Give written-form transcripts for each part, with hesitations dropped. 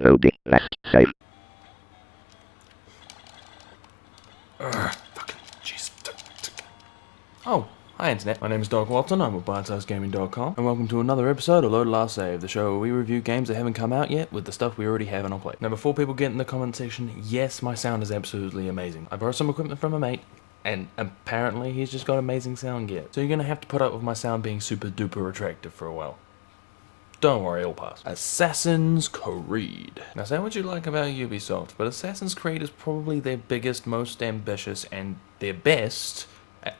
Loading last save. Fucking jeez. Oh, hi internet. My name is Doc Watson. I'm with ByteSizeGaming.com, and welcome to another episode of Load Last Save, the show where we review games that haven't come out yet with the stuff we already have on our plate. Now, before people get in the comment section, yes, my sound is absolutely amazing. I borrowed some equipment from a mate, and apparently he's just got amazing sound gear. So you're gonna have to put up with my sound being super duper attractive for a while. Don't worry, it'll pass. Assassin's Creed. Now, say what you like about Ubisoft, but Assassin's Creed is probably their biggest, most ambitious, and their best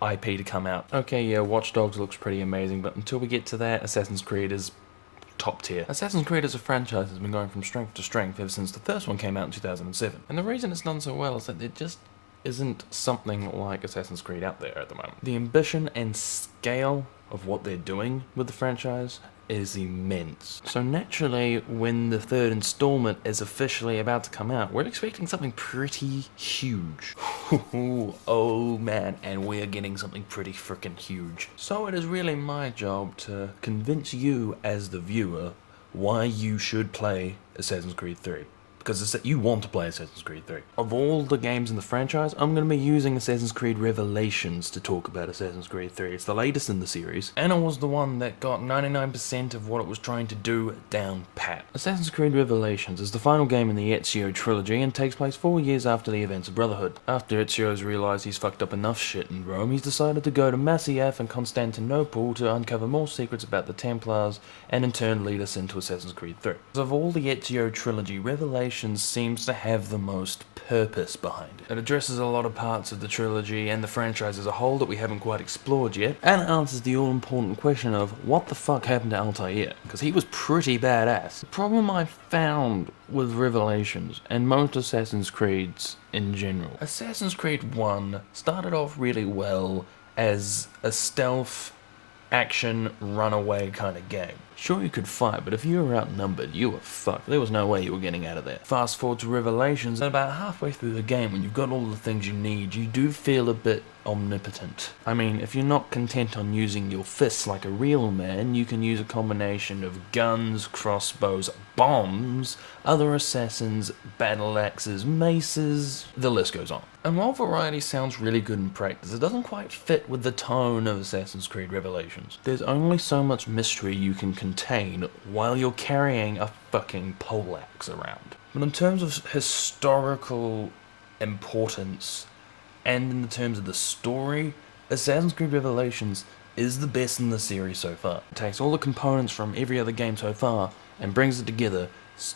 IP to come out. Okay, yeah, Watch Dogs looks pretty amazing, but until we get to that, Assassin's Creed is top tier. Assassin's Creed as a franchise has been going from strength to strength ever since the first one came out in 2007. And the reason it's done so well is that there just isn't something like Assassin's Creed out there at the moment. The ambition and scale of what they're doing with the franchise is immense. So naturally, when the third installment is officially about to come out, we're expecting something pretty huge. Oh man, and we're getting something pretty freaking huge. So it is really my job to convince you as the viewer why you should play Assassin's Creed 3. Because you want to play Assassin's Creed 3. Of all the games in the franchise, I'm going to be using Assassin's Creed Revelations to talk about Assassin's Creed 3. It's the latest in the series, and it was the one that got 99% of what it was trying to do down pat. Assassin's Creed Revelations is the final game in the Ezio trilogy and takes place 4 years after the events of Brotherhood. After Ezio's realised he's fucked up enough shit in Rome, he's decided to go to Masyaf and Constantinople to uncover more secrets about the Templars and in turn lead us into Assassin's Creed 3. Of all the Ezio trilogy, Revelations seems to have the most purpose behind it. It addresses a lot of parts of the trilogy and the franchise as a whole that we haven't quite explored yet, and it answers the all-important question of what the fuck happened to Altair, because he was pretty badass. The problem I found with Revelations, and most Assassin's Creeds in general, Assassin's Creed 1 started off really well as a stealth action runaway kind of game. Sure, you could fight, but if you were outnumbered, you were fucked. There was no way you were getting out of there. Fast forward to Revelations, and about halfway through the game, when you've got all the things you need, you do feel a bit omnipotent. I mean, if you're not content on using your fists like a real man, you can use a combination of guns, crossbows, bombs, other assassins, battle axes, maces, the list goes on. And while variety sounds really good in practice, it doesn't quite fit with the tone of Assassin's Creed Revelations. There's only so much mystery you can contain while you're carrying a fucking poleaxe around. But in terms of historical importance, and in the terms of the story, Assassin's Creed Revelations is the best in the series so far. It takes all the components from every other game so far and brings it together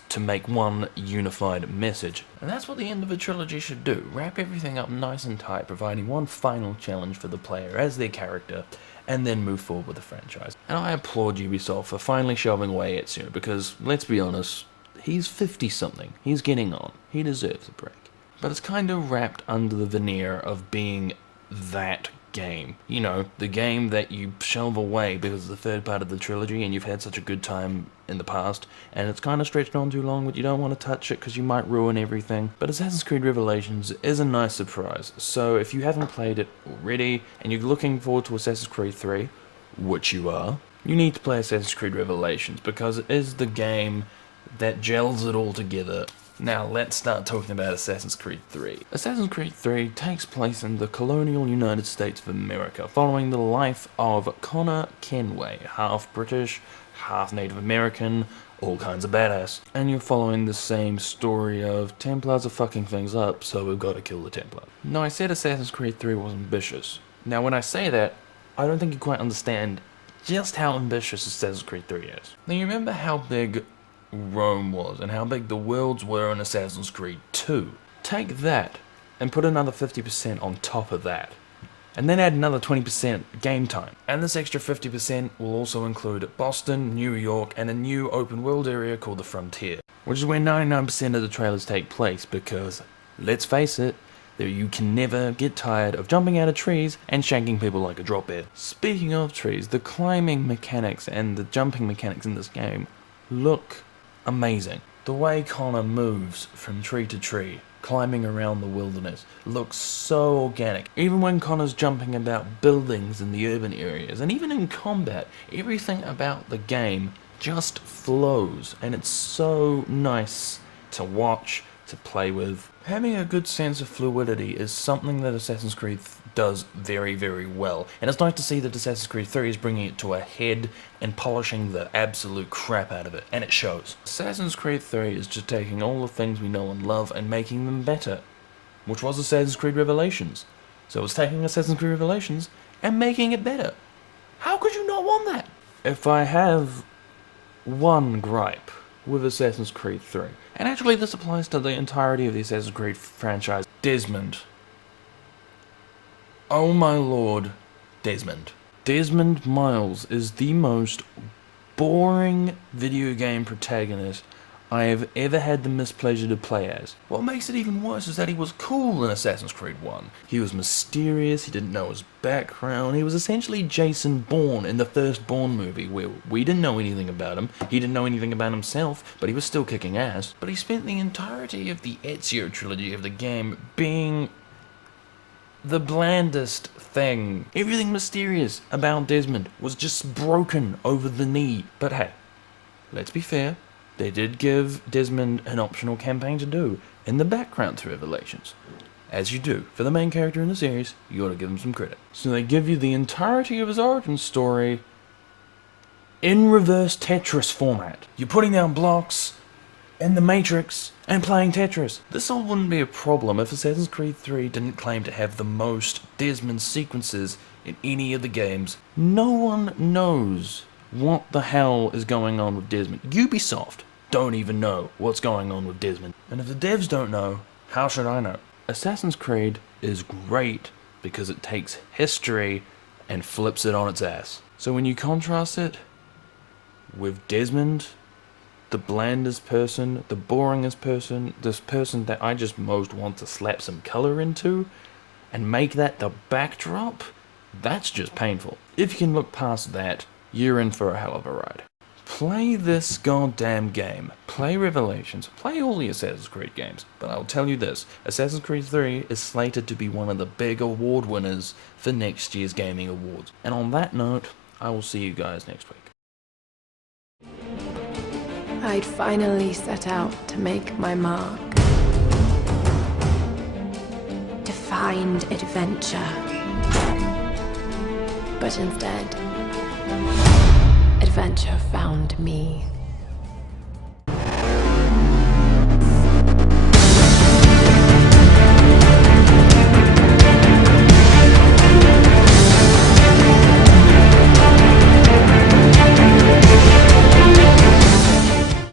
to make one unified message. And that's what the end of a trilogy should do. Wrap everything up nice and tight, providing one final challenge for the player as their character, and then move forward with the franchise. And I applaud Ubisoft for finally shoving away Ezio, because, let's be honest, he's 50-something. He's getting on. He deserves a break. But it's kind of wrapped under the veneer of being that game. You know, the game that you shelve away because it's the third part of the trilogy and you've had such a good time in the past, and it's kind of stretched on too long, but you don't want to touch it because you might ruin everything. But Assassin's Creed Revelations is a nice surprise, so if you haven't played it already and you're looking forward to Assassin's Creed 3, which you are, you need to play Assassin's Creed Revelations because it is the game that gels it all together. Now let's start talking about Assassin's Creed 3. Assassin's Creed 3 takes place in the colonial United States of America, following the life of Connor Kenway, half British, half Native American, all kinds of badass. And you're following the same story of Templars are fucking things up, so we've got to kill the Templar. Now I said Assassin's Creed 3 was ambitious. Now when I say that, I don't think you quite understand just how ambitious Assassin's Creed 3 is. Now you remember how big Rome was and how big the worlds were in Assassin's Creed 2. Take that and put another 50% on top of that, and then add another 20% game time. And this extra 50% will also include Boston, New York, and a new open world area called the Frontier, which is where 99% of the trailers take place because, let's face it, you can never get tired of jumping out of trees and shanking people like a drop bear. Speaking of trees, the climbing mechanics and the jumping mechanics in this game look amazing. The way Connor moves from tree to tree, climbing around the wilderness, looks so organic. Even when Connor's jumping about buildings in the urban areas, and even in combat, everything about the game just flows, and it's so nice to watch, to play with. Having a good sense of fluidity is something that Assassin's Creed does very, very well, and it's nice to see that Assassin's Creed 3 is bringing it to a head and polishing the absolute crap out of it, and it shows. Assassin's Creed 3 is just taking all the things we know and love and making them better, which was Assassin's Creed Revelations. So it's taking Assassin's Creed Revelations and making it better. How could you not want that? If I have one gripe with Assassin's Creed 3, and actually this applies to the entirety of the Assassin's Creed franchise, Desmond. Oh my lord, Desmond. Desmond Miles is the most boring video game protagonist I have ever had the mispleasure to play as. What makes it even worse is that he was cool in Assassin's Creed 1. He was mysterious, he didn't know his background, he was essentially Jason Bourne in the first Bourne movie, where we didn't know anything about him, he didn't know anything about himself, but he was still kicking ass. But he spent the entirety of the Ezio trilogy of the game being the blandest thing. Everything mysterious about Desmond was just broken over the knee. But hey, let's be fair. They did give Desmond an optional campaign to do in the background to Revelations. As you do. For the main character in the series, you gotta give him some credit. So they give you the entirety of his origin story in reverse Tetris format. You're putting down blocks in the Matrix and playing Tetris. This all wouldn't be a problem if Assassin's Creed 3 didn't claim to have the most Desmond sequences in any of the games. No one knows what the hell is going on with Desmond. Ubisoft don't even know what's going on with Desmond. And if the devs don't know, how should I know? Assassin's Creed is great because it takes history and flips it on its ass. So when you contrast it with Desmond, the blandest person, the boringest person, this person that I just most want to slap some color into, and make that the backdrop, that's just painful. If you can look past that, you're in for a hell of a ride. Play this goddamn game. Play Revelations. Play all the Assassin's Creed games. But I'll tell you this, Assassin's Creed 3 is slated to be one of the big award winners for next year's gaming awards. And on that note, I will see you guys next week. I'd finally set out to make my mark. To find adventure. But instead, adventure found me.